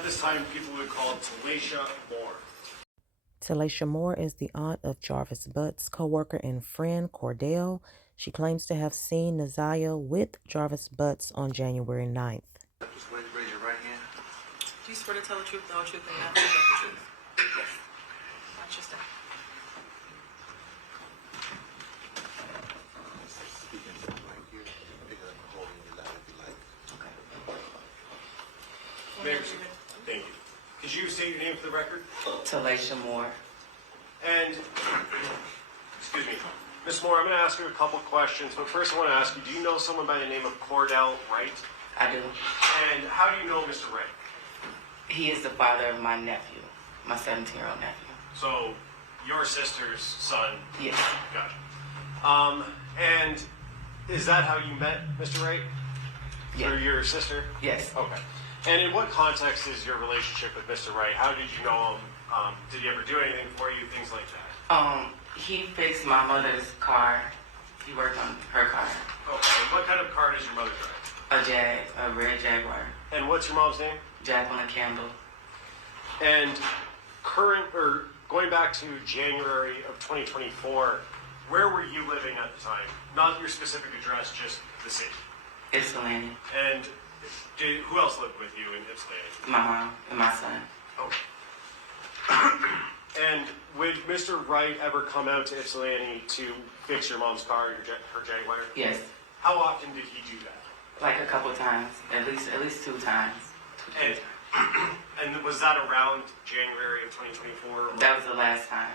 at this time people would call Talisha Moore. Talisha Moore is the aunt of Jarvis Butts' co-worker and friend Cordell. She claims to have seen Naziah with Jarvis Butts on January 9th. Just raise your right hand. Do you swear to tell the truth, the whole truth, and nothing but the truth? Yes. Watch your step. Speaking right here. Pick it up and hold it loud if you like. Okay. Mayor, thank you. Could you state your name for the record? Talisha Moore. And, excuse me, Ms. Moore, I'm going to ask you a couple questions, but first I want to ask you, do you know someone by the name of Cordell Wright? I do. And how do you know Mr. Wright? He is the father of my nephew, my 17-year-old nephew. So, your sister's son? Yes. Gotcha. And is that how you met Mr. Wright? Yeah. Through your sister? Yes. Okay. And in what context is your relationship with Mr. Wright? How did you know him? Did he ever do anything for you? Things like that? He fixed my mother's car. He worked on her car. Okay. And what kind of car does your mother drive? A red Jaguar. And what's your mom's name? Jacqueline Campbell. And going back to January of 2024, where were you living at the time? Not your specific address, just the city. Ypsilanti. And who else lived with you in Ypsilanti? My mom and my son. Okay. And would Mr. Wright ever come out to Ypsilanti to fix your mom's car, her Jaguar? Yes. How often did he do that? Like a couple times. At least 2 times. And was that around January of 2024? That was the last time.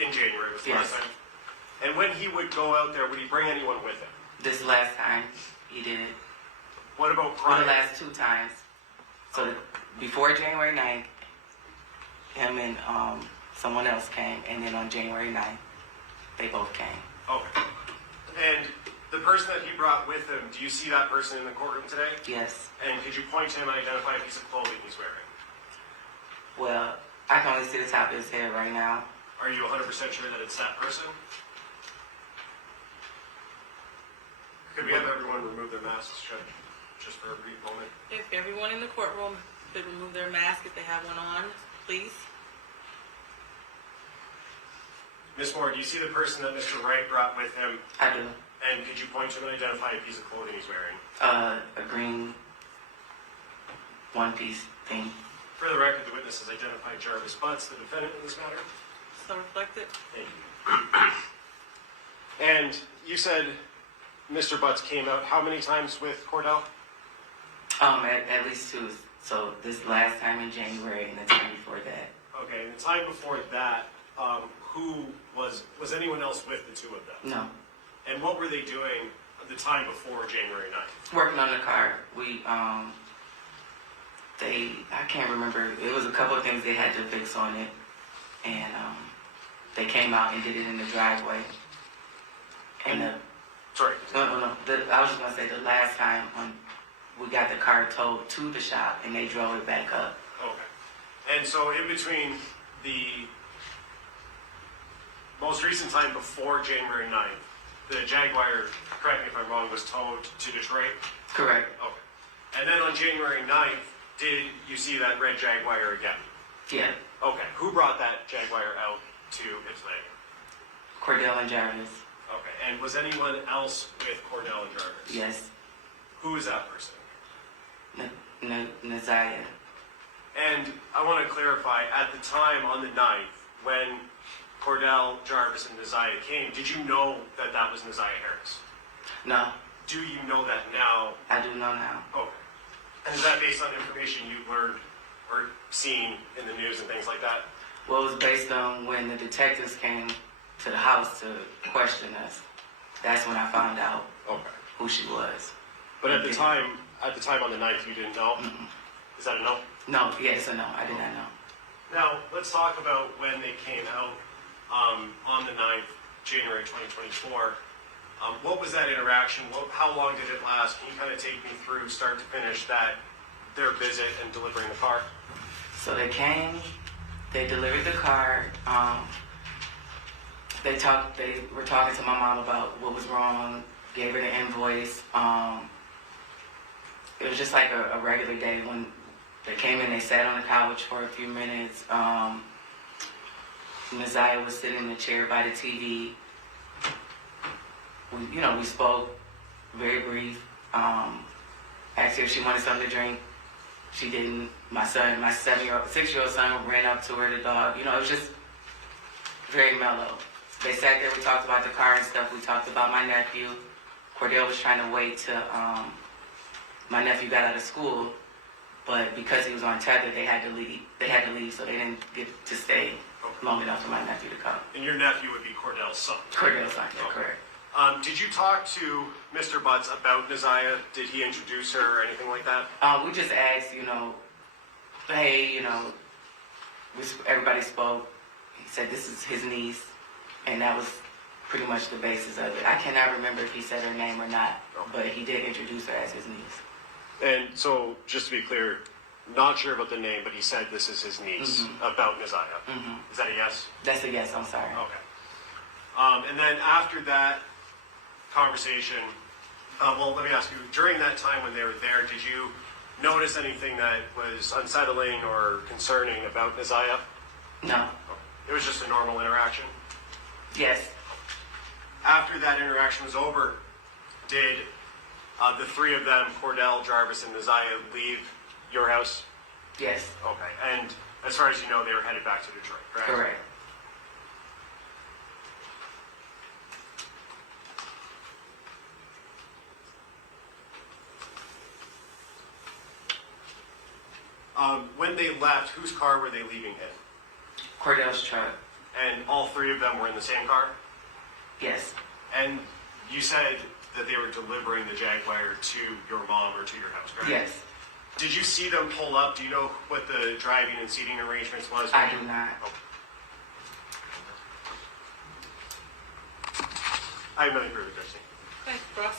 In January was the Yes. last time? And when he would go out there, would he bring anyone with him? This last time he did it. What about Or prior? the last 2 times. So before January 9th, him and someone else came, and then on January 9th, they both came. Okay. And the person that he brought with him, do you see that person in the courtroom today? Yes. And could you point to him and identify a piece of clothing he's wearing? Well, I can only see the top of his head right now. Are you 100% sure that it's that person? Could we have everyone remove their masks, Judge, just for a brief moment? If everyone in the courtroom could remove their mask if they have one on, please. Ms. Moore, do you see the person that Mr. Wright brought with him? I do. And could you point to him and identify a piece of clothing he's wearing? A green one-piece thing. For the record, the witness has identified Jarvis Butts, the defendant in this matter. So reflected. Thank you. And you said Mr. Butts came out how many times with Cordell? At least 2. So this last time in January and the time before that. Okay, and the time before that, who was anyone else with the 2 of them? No. And what were they doing the time before January 9th? Working on the car. I can't remember. It was a couple of things they had to fix on it. And they came out and did it in the driveway. And Sorry. No. I was just going to say the last time we got the car towed to the shop and they drove it back up. Okay. And so in between the most recent time before January 9th, the Jaguar, correct me if I'm wrong, was towed to Detroit? Correct. Okay. And then on January 9th, did you see that red Jaguar again? Yeah. Okay. Who brought that Jaguar out to Ypsilanti? Cordell and Jarvis. Okay. And was anyone else with Cordell and Jarvis? Yes. Who is that person? Naziah. And I want to clarify, at the time on the 9th, when Cordell, Jarvis, and Naziah came, did you know that that was Naziah Harris? No. Do you know that now? I do know now. Okay. And is that based on information you've learned or seen in the news and things like that? Well, it was based on when the detectives came to the house to question us. That's when I found out who she was. But at the time on the 9th, you didn't know? Mm-mm. Is that a no? No, yes or no, I did not know. Now, let's talk about when they came out on the 9th, January 2024. What was that interaction? How long did it last? Can you kind of take me through, start to finish, their visit and delivering the car? So they came, they delivered the car. They were talking to my mom about what was wrong, gave her the invoice. It was just like a regular day when They came in, they sat on the couch for a few minutes. Naziah was sitting in the chair by the TV. We spoke, very brief. Asked her if she wanted something to drink. She didn't. My 6-year-old son ran up to her, the dog. It was just very mellow. They sat there, we talked about the car and stuff. We talked about my nephew. Cordell was trying to wait till my nephew got out of school, but because he was on tether, they had to leave, so they didn't get to stay long enough for my nephew to come. And your nephew would be Cordell's son? Cordell's son, yeah, Okay. correct. Did you talk to Mr. Butts about Naziah? Did he introduce her or anything like that? We just asked, hey, everybody spoke. He said this is his niece, and that was pretty much the basis of it. I cannot remember if he said her name or not, but he did introduce her as his niece. And so, just to be clear, not sure about the name, but he said this is his niece about Naziah. Is that a yes? That's a yes, I'm sorry. Okay. And then after that conversation, well, let me ask you, during that time when they were there, did you notice anything that was unsettling or concerning about Naziah? No. It was just a normal interaction? Yes. After that interaction was over, did the three of them, Cordell, Jarvis, and Naziah, leave your house? Yes. Okay. And as far as you know, they were headed back to Detroit, correct? Correct. When they left, whose car were they leaving in? Cordell's truck. And all three of them were in the same car? Yes. And you said that they were delivering the Jaguar to your mom or to your house, correct? Yes. Did you see them pull up? Do you know what the driving and seating arrangements was? I do not. I have nothing further, Christine. Thanks, Ross.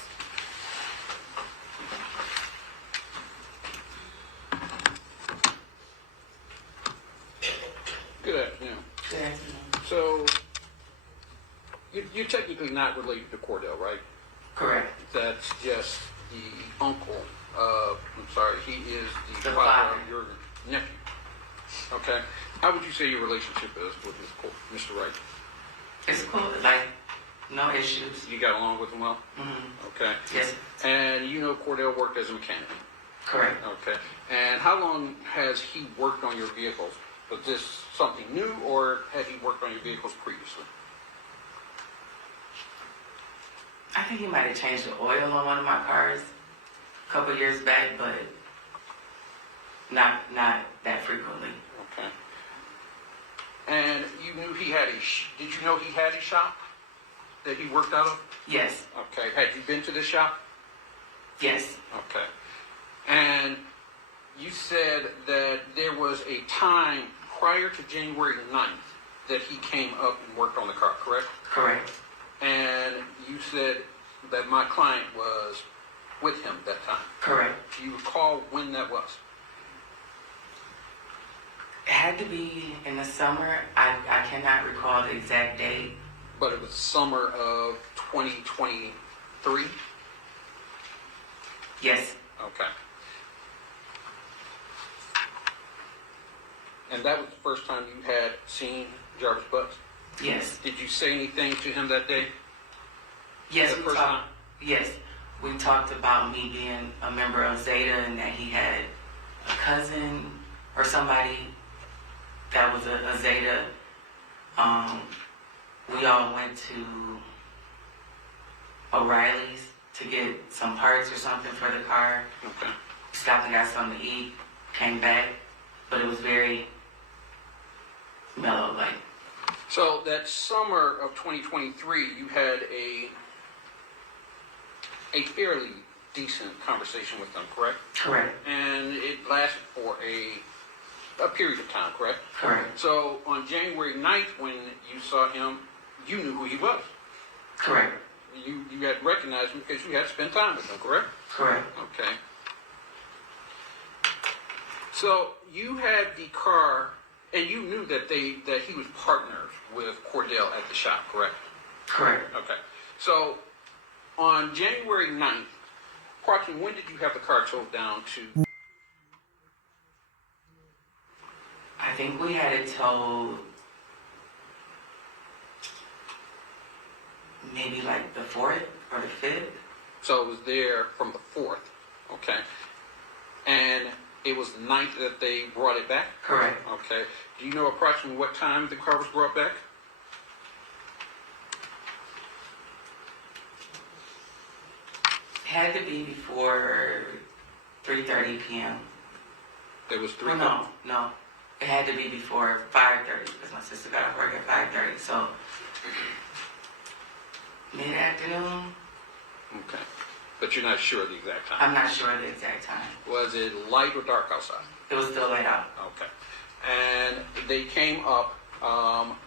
Good afternoon. Good afternoon. So, you're technically not related to Cordell, right? Correct. That's just the uncle of, he is the The father father. of your nephew. Okay. How would you say your relationship is with Mr. Wright? It's cool. Like, no issues. You got along with him well? Okay. Yes. And Cordell worked as a mechanic? Correct. Okay. And how long has he worked on your vehicles? Was this something new, or had he worked on your vehicles previously? I think he might have changed the oil on one of my cars a couple years back, but not that frequently. Okay. And you knew he had did you know he had a shop that he worked out of? Yes. Okay. Had you been to the shop? Yes. Okay. And you said that there was a time prior to January 9th that he came up and worked on the car, correct? Correct. And you said that my client was with him that time. Correct. Do you recall when that was? It had to be in the summer. I cannot recall the exact date. But it was summer of 2023? Yes. Okay. And that was the first time you had seen Jarvis Butts? Yes. Did you say anything to him that day? Yes. The We first time? talked. Yes. We talked about me being a member of Zeta and that he had a cousin or somebody that was a Zeta. We all went to O'Reilly's to get some parts or something for the car. Okay. Stopped and got something to eat. Came back, but it was very mellow, like. So that summer of 2023, you had a fairly decent conversation with them, correct? Correct. And it lasted for a period of time, correct? Correct. So on January 9th, when you saw him, you knew who he was. Correct. You had recognized him because you had spent time with him, correct? Correct. Okay. So you had the car, and you knew that he was partners with Cordell at the shop, correct? Correct. Okay. So on January 9th, approximately when did you have the car towed down to? I think we had it towed maybe like the 4th or the 5th. So it was there from the 4th, okay? And it was the 9th that they brought it back? Correct. Okay. Do you know approximately what time the car was brought back? Had to be before 3:30 p.m. It was 3. Well, no. It had to be before 5:30 because my sister got off work at 5:30. So mid-afternoon. Okay. But you're not sure the exact time? I'm not sure the exact time. Was it light or dark outside? It was still light out. Okay. And they came up,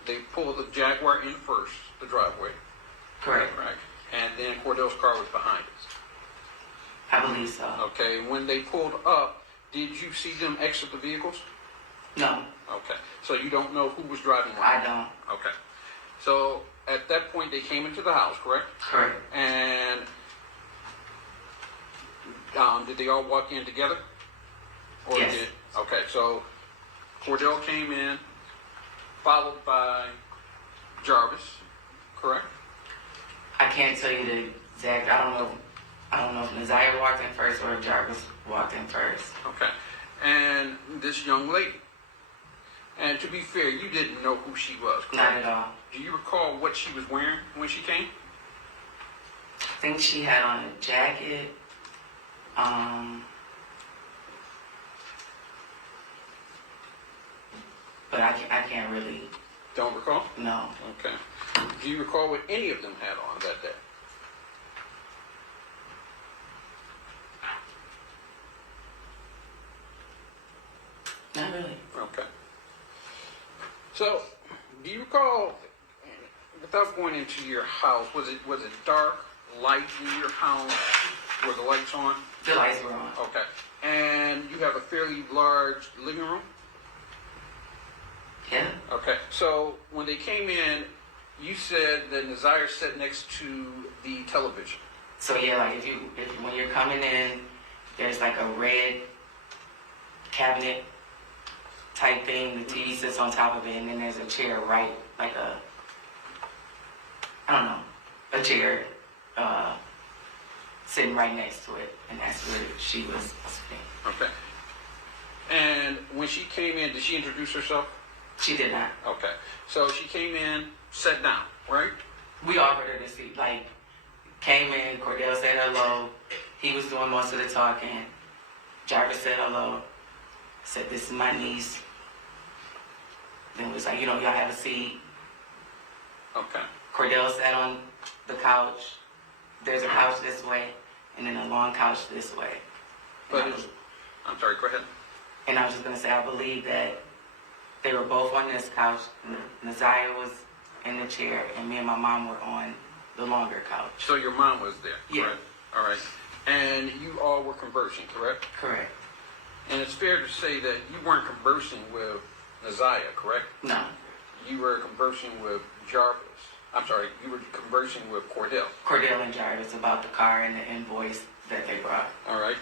they pulled the Jaguar in first, the driveway. Correct. Right. And then Cordell's car was behind it. I believe so. Okay. When they pulled up, did you see them exit the vehicles? No, Okay. So you don't know who was driving what? I don't. Okay. So at that point, they came into the house, correct? Correct. And did they all walk in together? Or Yes. Okay, so Cordell came in, followed by Jarvis, correct? I can't tell you the exact. I don't know if Naziah walked in first or if Jarvis walked in first. Okay. And this young lady. And to be fair, you didn't know who she was, correct? Not at all. Do you recall what she was wearing when she came? I think she had on a jacket. But I can't really. Don't recall? No. Okay. Do you recall what any of them had on that day? Not really. Okay. So, do you recall, without going into your house, was it dark, light in your house? Were the lights on? The lights were on. Okay. And you have a fairly large living room? Yeah. Okay. So, when they came in, you said that Naziah sat next to the television. So yeah, like if when you're coming in, there's like a red cabinet type thing. The TV sits on top of it, and then there's a chair right, like a chair sitting right next to it, and that's where she was sitting. Okay. And when she came in, did she introduce herself? She did not. Okay. So she came in, sat down, right? We offered her to see, like, came in, Cordell said hello. He was doing most of the talking. Jarvis said hello. Said, this is my niece. Then it was like, y'all have a seat. Okay. Cordell sat on the couch. There's a couch this way, and then a long couch this way. But I'm sorry, go ahead. And I was just going to say, I believe that they were both on this couch. Naziah was in the chair, and me and my mom were on the longer couch. So your mom was there, Yeah. correct? All right. And you all were conversing, correct? Correct. And it's fair to say that you weren't conversing with Naziah, correct? No. You were conversing with Jarvis. I'm sorry, you were conversing with Cordell. Cordell and Jarvis about the car and the invoice that they brought. All right.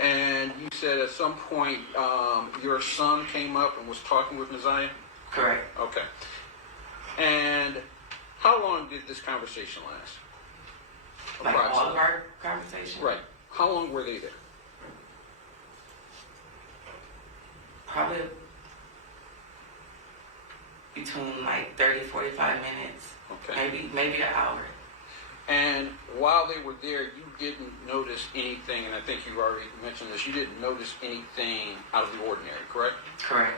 And you said at some point your son came up and was talking with Naziah? Correct. Okay. And how long did this conversation last? Like all of our conversation? Right. How long were they there? Probably between like 30, 45 minutes. Okay. Maybe an hour. And while they were there, you didn't notice anything, and I think you already mentioned this, you didn't notice anything out of the ordinary, correct? Correct.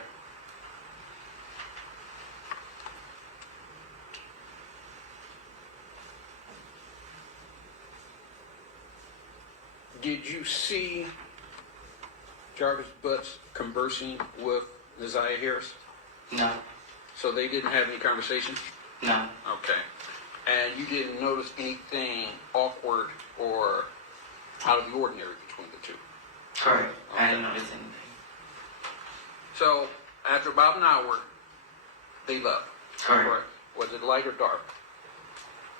Did you see Jarvis Butts conversing with Naziah Harris? No. So they didn't have any conversation? No. Okay. And you didn't notice anything awkward or out of the ordinary between the two? Correct. Okay. I didn't notice anything. So after about an hour, they left? Correct. Was it light or dark?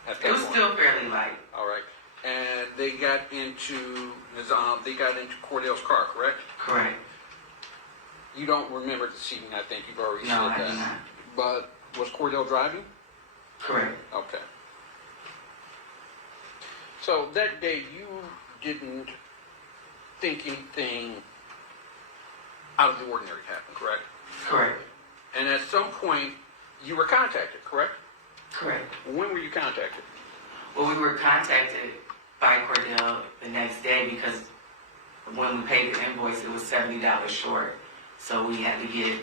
At that It was point? still fairly light. All right. And they got into Cordell's car, correct? Correct. You don't remember the scene, I think you've already No, said I that. do not. But was Cordell driving? Correct. Okay. So that day you didn't think anything out of the ordinary happened, correct? Correct. And at some point you were contacted, correct? Correct. When were you contacted? Well, we were contacted by Cordell the next day because when we paid the invoice, it was $70 short. So we had to get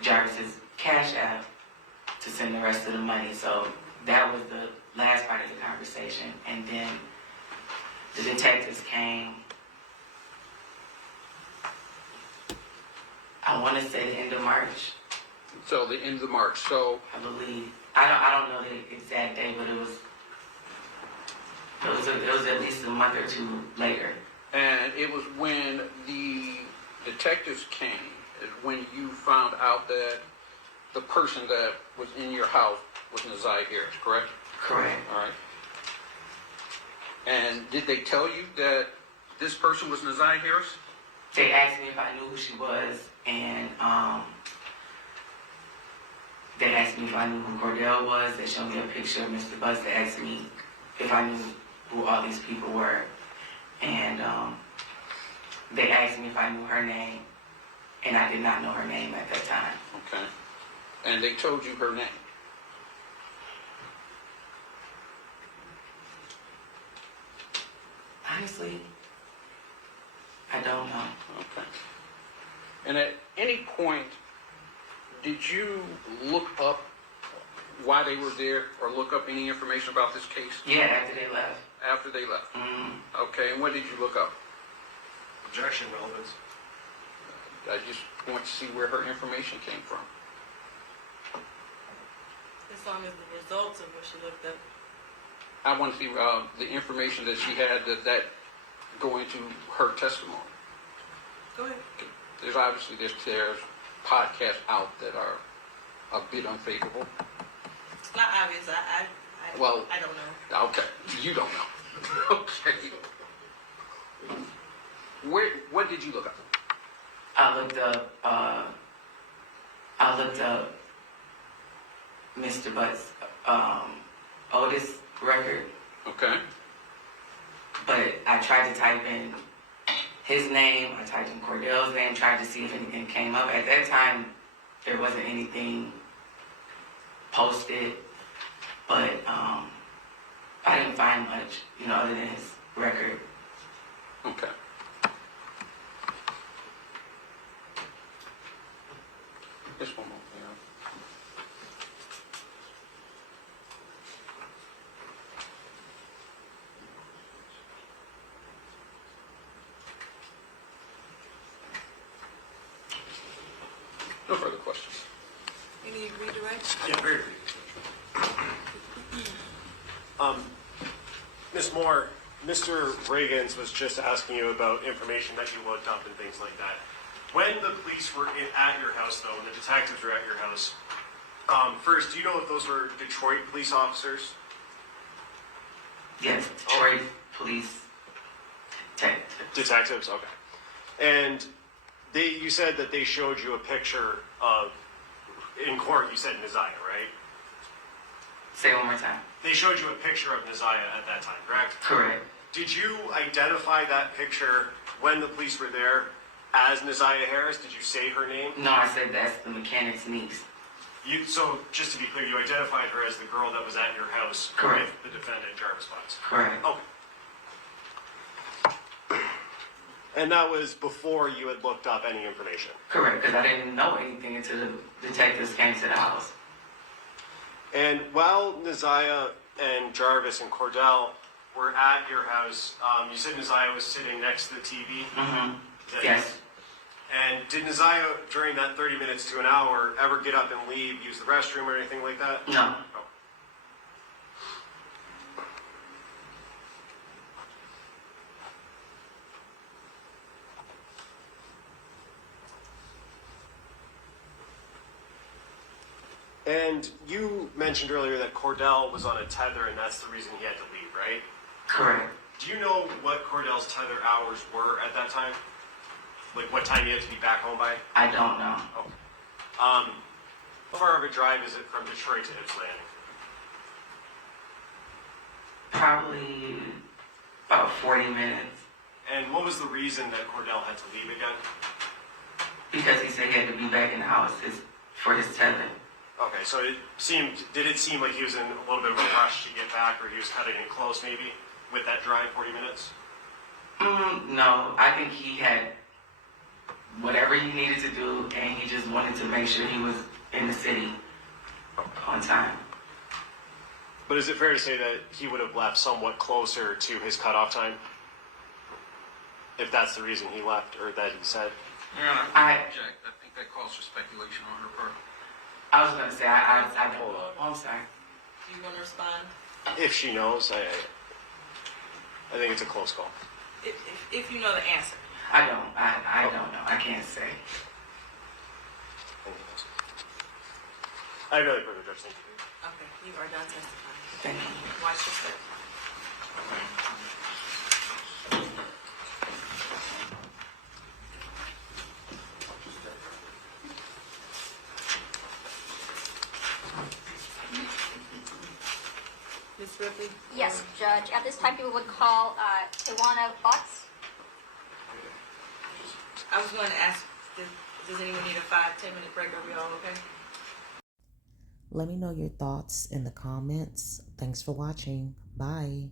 Jarvis's Cash App to send the rest of the money. So that was the last part of the conversation. And then the detectives came, I want to say the end of March, So the end of March. So I believe. I don't know the exact day, but it was at least a month or two later. and it was when the detectives came, is when you found out that the person that was in your house was Naziah Harris, correct? Correct. All right. And did they tell you that this person was Naziah Harris? They asked me if I knew who she was, and they asked me if I knew who Cordell was. They showed me a picture of Mr. Butts. They asked me if I knew who all these people were, and they asked me if I knew her name, and I did not know her name at that time. Okay. And they told you her name. Honestly, I don't know. Okay. And at any point, did you look up why they were there or look up any information about this case Yeah, after they left. after they left? Mm, Okay, and what did you look up? Objection, relevance. I just want to see where her information came from. As long as the results of what she looked up. I want to see the information that she had that go into her testimony. Go ahead. There's podcasts out that are a bit unfavorable. It's not obvious. Well- I don't know. Okay, you don't know. Okay. What did you look up? I looked up Mr. Butts' oldest record, Okay. but I tried to type in his name, I typed in Cordell's name, tried to see if anything came up. At that time, there wasn't anything posted, but I didn't find much, other than his record. Okay. Just one more. No further questions. You need redirect? Yeah, very brief. Ms. Moore, Mr. Reagans was just asking you about information that you looked up and things like that. When the police were at your house, though, and the detectives were at your house, first, do you know if those were Detroit police officers? Yes, Detroit police Detectives, okay. And you said that they showed you a picture of, in court, you said Naziah, right? Say it one more time. They showed you a picture of Naziah at that time, correct? Correct. Did you identify that picture when the police were there as Naziah Harris? Did you say her name? No, I said that's the mechanic's niece. So, just to be clear, you identified her as the girl that was at your house Correct. with the defendant, Jarvis Butts. Correct. Okay. And that was before you had looked up any information? Correct, because I didn't know anything until the detectives came to the house. And while Naziah and Jarvis and Cordell were at your house, you said Naziah was sitting next to the TV? Mm-hmm. That- Yes. And did Naziah, during that 30 minutes to an hour, ever get up and leave, use the restroom or anything like that? No. Oh. And you mentioned earlier that Cordell was on a tether and that's the reason he had to leave, right? Correct. Do you know what Cordell's tether hours were at that time? Like what time you had to be back home by? I don't know. Okay. How far of a drive is it from Detroit to Ypsilanti? Probably about 40 minutes. And what was the reason that Cordell had to leave again? Because he said he had to be back in the house for his tether. Okay, so did it seem like he was in a little bit of a rush to get back, or he was cutting it close maybe with that drive, 40 minutes? No, I think he had whatever he needed to do, and he just wanted to make sure he was in the city on time. But is it fair to say that he would have left somewhat closer to his cutoff time? If that's the reason he left, or that he said? Yeah, I- object. I think that calls for speculation on her part. I was gonna say I don't. Oh, I'm sorry. Do you want to respond? If she knows, I think it's a close call. If you know the answer. I don't. I don't know. I can't say. I have no other further judgment. Okay, you are done testifying. Thank you. Watch your step. Ms. Ripley? Yes, Judge. At this time, people would call Tawana Butts. I was going to ask, does anyone need a 5-10 minute break? Are we all okay? Let me know your thoughts in the comments. Thanks for watching. Bye.